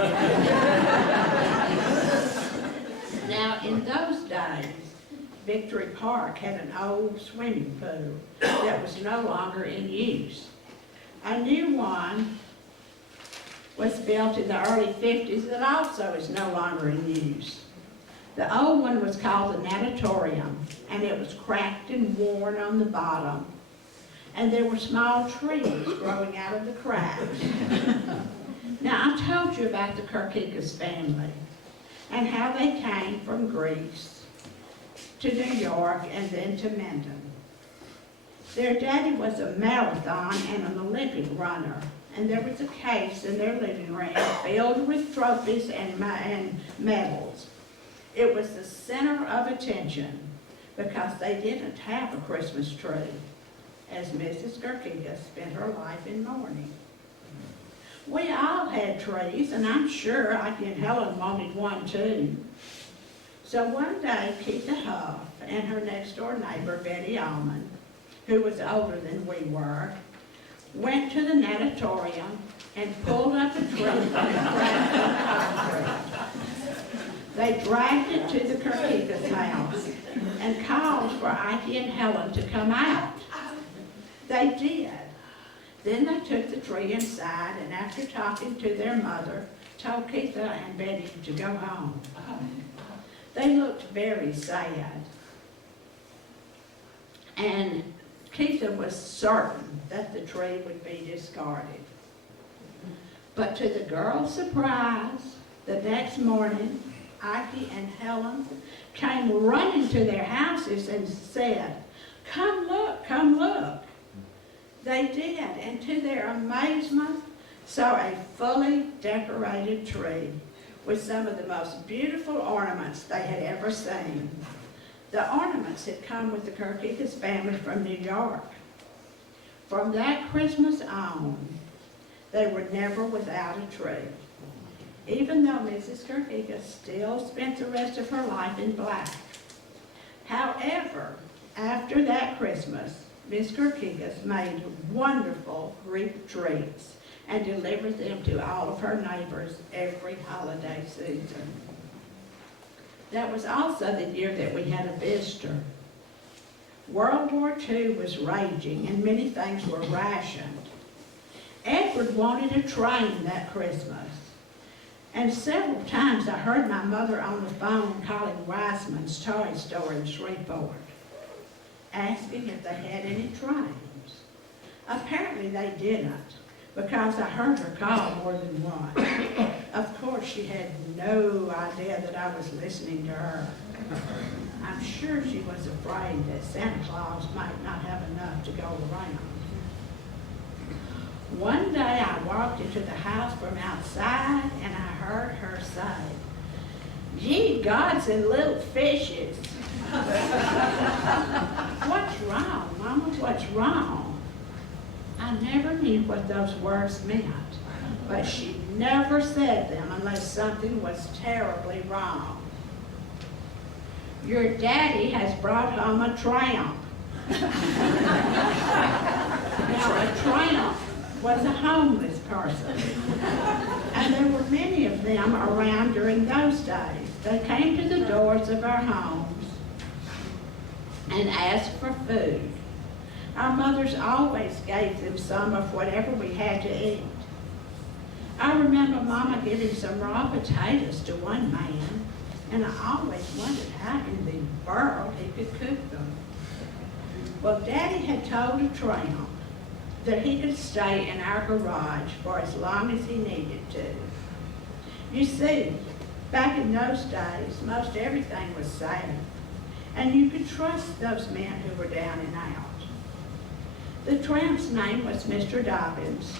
Now, in those days, Victory Park had an old swimming pool that was no longer in use. A new one was built in the early 50s that also is no longer in use. The old one was called the natatorium, and it was cracked and worn on the bottom, and there were small trees growing out of the cracks. Now, I told you about the Kirkikas family and how they came from Greece to New York and then to Minden. Their daddy was a marathon and an Olympic runner, and there was a case in their living room filled with trophies and medals. It was the center of attention because they didn't have a Christmas tree, as Mrs. Kirkikas spent her life in mourning. We all had trees, and I'm sure Ike and Helen wanted one too. So one day, Keitha Huff and her next-door neighbor, Betty Allman, who was older than we were, went to the natatorium and pulled up a tree from the concrete. They dragged it to the Kirkikas' house and called for Ike and Helen to come out. They did. Then they took the tree inside, and after talking to their mother, told Keitha and Betty to go home. They looked very sad. And Keitha was certain that the tree would be discarded. But to the girls' surprise, the next morning, Ike Rocky and Helen came running to their houses and said, "Come look, come look." They did, and to their amazement, saw a fully decorated tree with some of the most beautiful ornaments they had ever seen. The ornaments had come with the Kirkikas family from New York. From that Christmas on, they were never without a tree, even though Mrs. Kirkika still spent the rest of her life in black. However, after that Christmas, Miss Kirkika made wonderful Greek treats and delivered them to all of her neighbors every holiday season. That was also the year that we had a visitor. World War II was raging and many things were rationed. Edward wanted a train that Christmas. And several times I heard my mother on the phone calling Wiseman's toy store in Shreveport, asking if they had any trains. Apparently they didn't, because I heard her call more than once. Of course, she had no idea that I was listening to her. I'm sure she was afraid that Santa Claus might not have enough to go around. One day I walked into the house from outside and I heard her say, "Ye gods and little fishes." "What's wrong, Mama? What's wrong?" I never knew what those words meant, but she never said them unless something was terribly wrong. "Your daddy has brought home a tramp." Now, a tramp was a homeless person, and there were many of them around during those days. They came to the doors of our homes and asked for food. Our mothers always gave them some of whatever we had to eat. I remember Mama giving some raw potatoes to one man, and I always wondered how in the world he could cook them. Well, Daddy had told a tramp that he could stay in our garage for as long as he needed to. You see, back in those days, most everything was safe, and you could trust those men who were down and out. The tramp's name was Mr. Dobbins.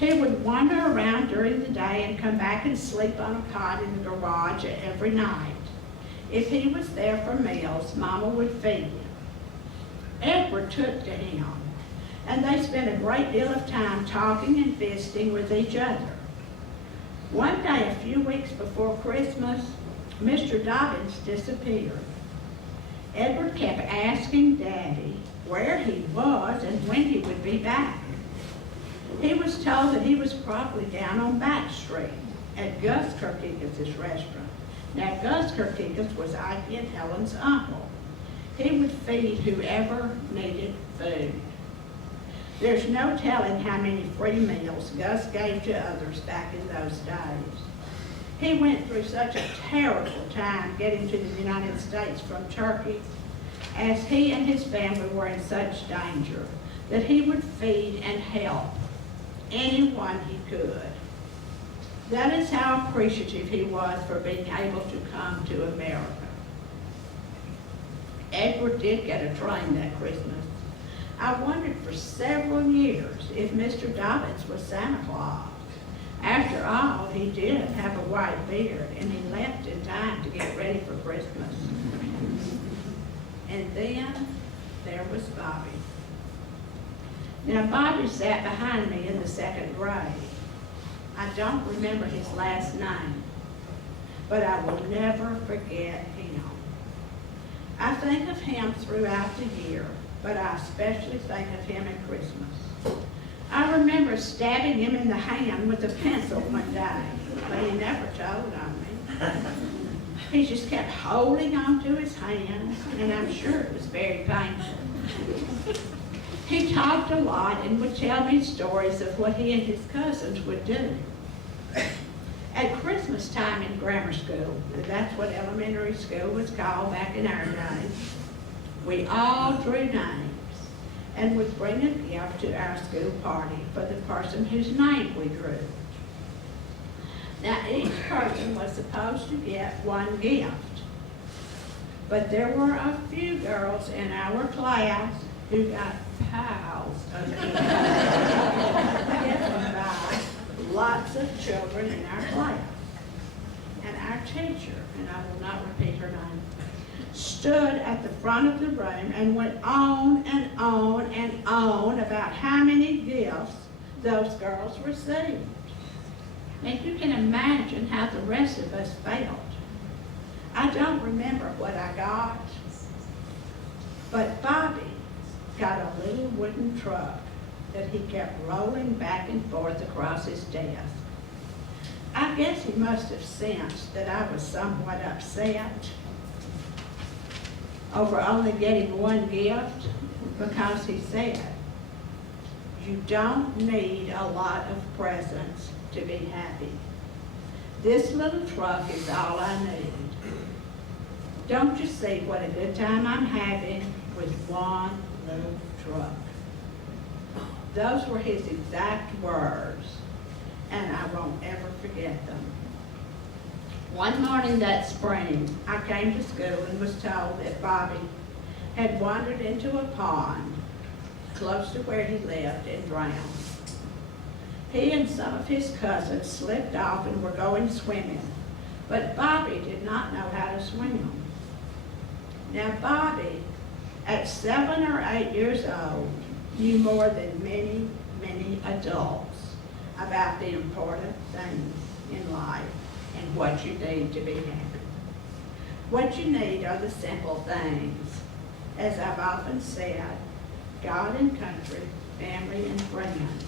He would wander around during the day and come back and sleep on a cot in the garage every night. If he was there for meals, Mama would feed him. Edward took to him, and they spent a great deal of time talking and visiting with each other. One day, a few weeks before Christmas, Mr. Dobbins disappeared. Edward kept asking Daddy where he was and when he would be back. He was told that he was probably down on Back Street at Gus Kirkikas's restaurant. Now, Gus Kirkikas was Ike and Helen's uncle. He would feed whoever needed food. There's no telling how many free meals Gus gave to others back in those days. He went through such a terrible time getting to the United States from Turkey, as he and his family were in such danger that he would feed and help anyone he could. That is how appreciative he was for being able to come to America. Edward did get a train that Christmas. I wondered for several years if Mr. Dobbins was Santa Claus. After all, he did have a white beard, and he left in time to get ready for Christmas. And then there was Bobby. Now, Bobby sat behind me in the second grade. I don't remember his last name, but I will never forget him. I think of him throughout the year, but I especially think of him at Christmas. I remember stabbing him in the hand with a pencil one day, but he never told on me. He just kept holding on to his hand, and I'm sure it was very painful. He talked a lot and would tell me stories of what he and his cousins would do. At Christmas time in grammar school, that's what elementary school was called back in our days, we all drew names and would bring a gift to our school party for the person whose name we drew. Now, each person was supposed to get one gift. But there were a few girls in our class who got piles of gifts given by lots of children in our class. And our teacher, and I will not repeat her name, stood at the front of the room and went on and on and on about how many gifts those girls received. And you can imagine how the rest of us felt. I don't remember what I got, but Bobby got a little wooden truck that he kept rolling back and forth across his desk. I guess he must have sensed that I was somewhat upset over only getting one gift, because he said, "You don't need a lot of presents to be happy. This little truck is all I need. Don't you see what a good time I'm having with one little truck?" Those were his exact words, and I won't ever forget them. One morning that spring, I came to school and was told that Bobby had wandered into a pond close to where he lived and drowned. He and some of his cousins slipped off and were going swimming, but Bobby did not know how to swim. Now Bobby, at 7 or 8 years old, knew more than many, many adults about the important things in life and what you need to be happy. What you need are the simple things. As I've often said, God and country, family and friends.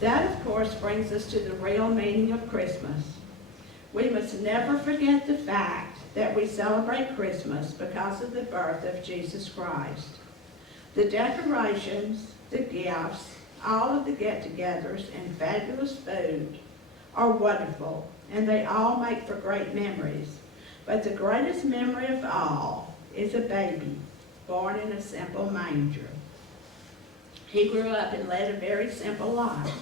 That, of course, brings us to the real meaning of Christmas. We must never forget the fact that we celebrate Christmas because of the birth of Jesus Christ. The decorations, the gifts, all of the get-togethers and fabulous food are wonderful, and they all make for great memories. But the greatest memory of all is a baby born in a simple manger. He grew up and led a very simple life.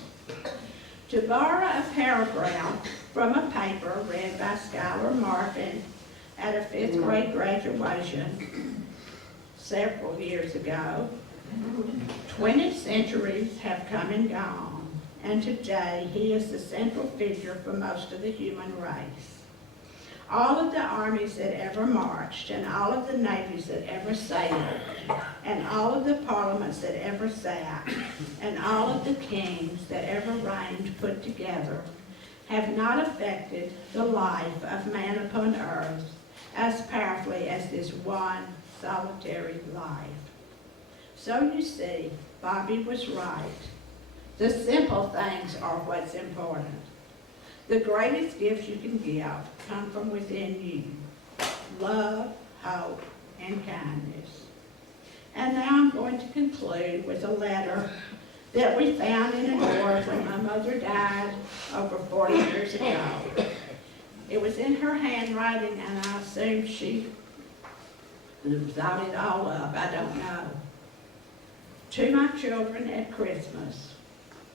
To borrow a paragraph from a paper read by Schuyler Martin at a 5th grade graduation several years ago, 20 centuries have come and gone, and today he is the central figure for most of the human race. All of the armies that ever marched, and all of the navies that ever sailed, and all of the parliaments that ever sat, and all of the kings that ever reigned put together, have not affected the life of man upon earth as powerfully as this one solitary life. So you see, Bobby was right. The simple things are what's important. The greatest gifts you can give come from within you. Love, hope, and kindness. And now I'm going to conclude with a letter that we found in an orb when my mother died over 40 years ago. It was in her handwriting, and I assume she thought it all up. I don't know. To my children at Christmas,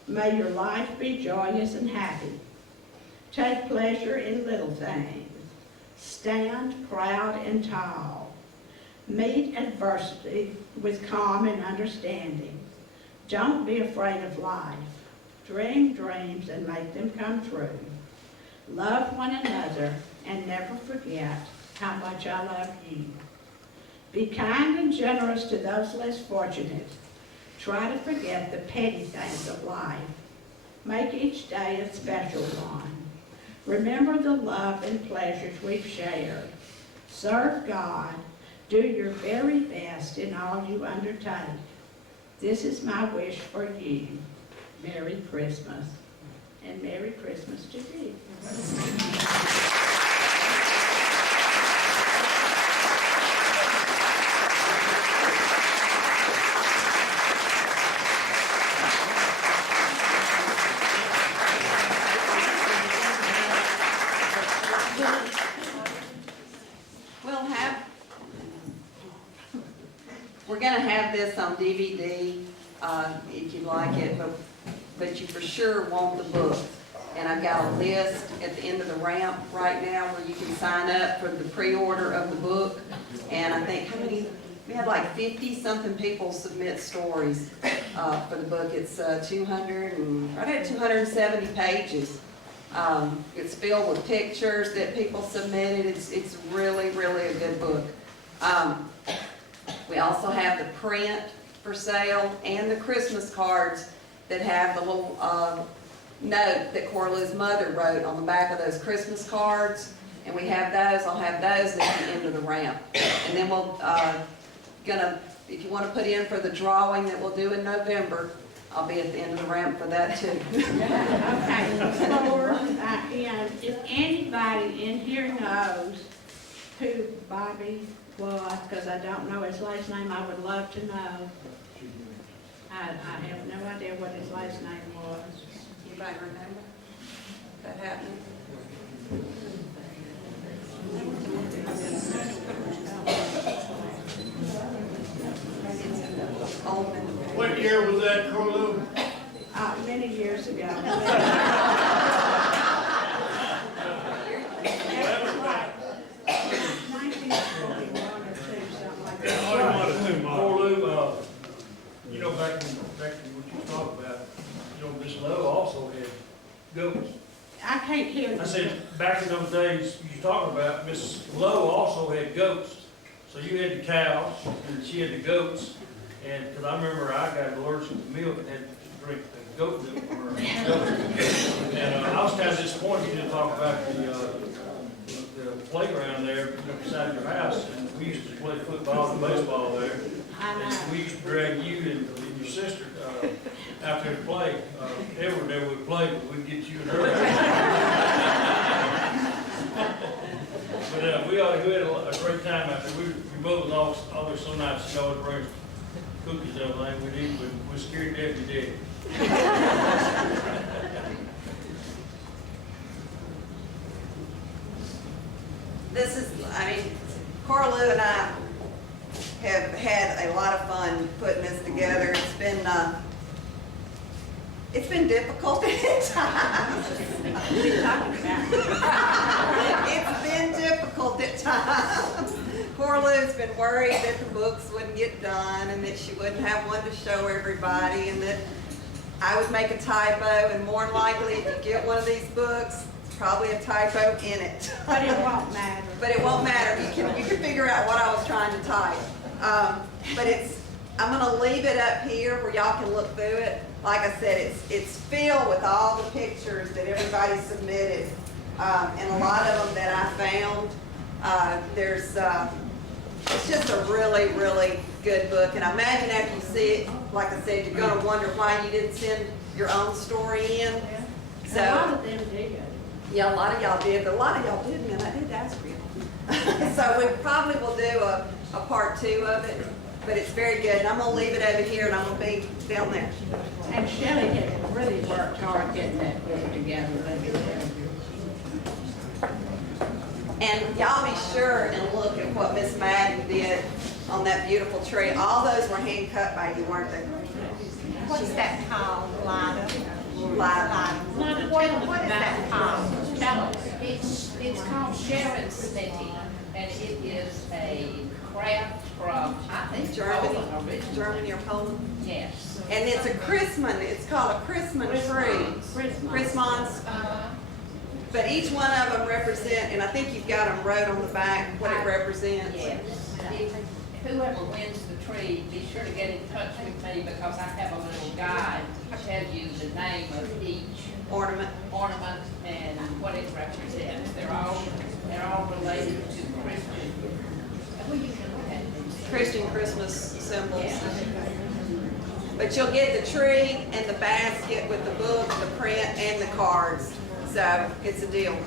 may your life be joyous and happy. Take pleasure in little things. Stand proud and tall. Meet adversity with calm and understanding. Don't be afraid of life. Dream dreams and make them come true. Love one another and never forget how much I love you. Be kind and generous to those less fortunate. Try to forget the petty things of life. Make each day a special one. Remember the love and pleasures we've shared. Serve God. Do your very best in all you undertake. This is my wish for you. Merry Christmas. And Merry Christmas to you. We're going to have this on DVD if you like it, but you for sure want the book. And I've got a list at the end of the ramp right now where you can sign up for the pre-order of the book. And I think, we had like 50-something people submit stories for the book. It's 270 pages. It's filled with pictures that people submitted. It's really, really a good book. We also have the print for sale and the Christmas cards that have the little note that Cora mother wrote on the back of those Christmas cards. And we have those. I'll have those at the end of the ramp. And then we'll, if you want to put in for the drawing that we'll do in November, I'll be at the end of the ramp for that too. Okay, before, if anybody in here knows who Bobby was, because I don't know his last name, I would love to know. I have no idea what his last name was. Anybody remember that happening? What year was that, Cora? Many years ago. It was like 1941 or 2, something like that. Cora, you know, back in what you talked about, you know, Miss Lowe also had goats. I can't hear you. I said, back in those days, you talking about, Miss Lowe also had goats. So you had the cows, and she had the goats, and, because I remember I got allergic to milk and had to drink the goat milk from her. And I was kind of disappointed you didn't talk about the playground there, you know, beside your house, and we used to play football and baseball there. I know. And we used to drag you and your sister out there to play. Every day we'd play, but we'd get you and her out. But we had a great time out there. We both always so nice. She always brings cookies and everything we'd eat, but we're scared to death you did. This is, Cora and I have had a lot of fun putting this together. It's been difficult at times. What are you talking about? It's been difficult at times. Corlu's been worried that the books wouldn't get done and that she wouldn't have one to show everybody and that I would make a typo, and more than likely if you get one of these books, it's probably a typo in it. But it won't matter. But it won't matter. You can figure out what I was trying to type. But I'm gonna leave it up here where y'all can look through it. Like I said, it's filled with all the pictures that everybody submitted, and a lot of them that I found. It's just a really, really good book. And I imagine after you see it, like I said, you're gonna wonder why you didn't send your own story in. So, A lot of them did. yeah, a lot of y'all did, but a lot of y'all didn't, and I did ask for you. So we probably will do a part 2 of it, but it's very good. And I'm gonna leave it over here and I'm gonna be down there. And Shelley has really worked hard getting that book together. Let me tell you. And y'all be sure and look at what Miss Madden did on that beautiful tree. All those were hand cut by you, weren't they? What's that called, Lida? Live. What is that called? Tell us. It's called Sharon's Smithy, and it is a craft from, I think, Germany, Poland originally. Germany or Poland. Yes. And it's a Christmas, it's called a Christmas tree. Christmas. But each one of them represent, and I think you've got them wrote on the back what it represents. Yes. Whoever wins the tree, be sure to get in touch with me because I have a little guide to tell you the name of each Ornament. and what it represents. They're all related to Christian. Well, you can look at them. Christian Christmas symbols. Yeah. But you'll get the tree and the basket with the book, the print, and the cards. So it's a deal.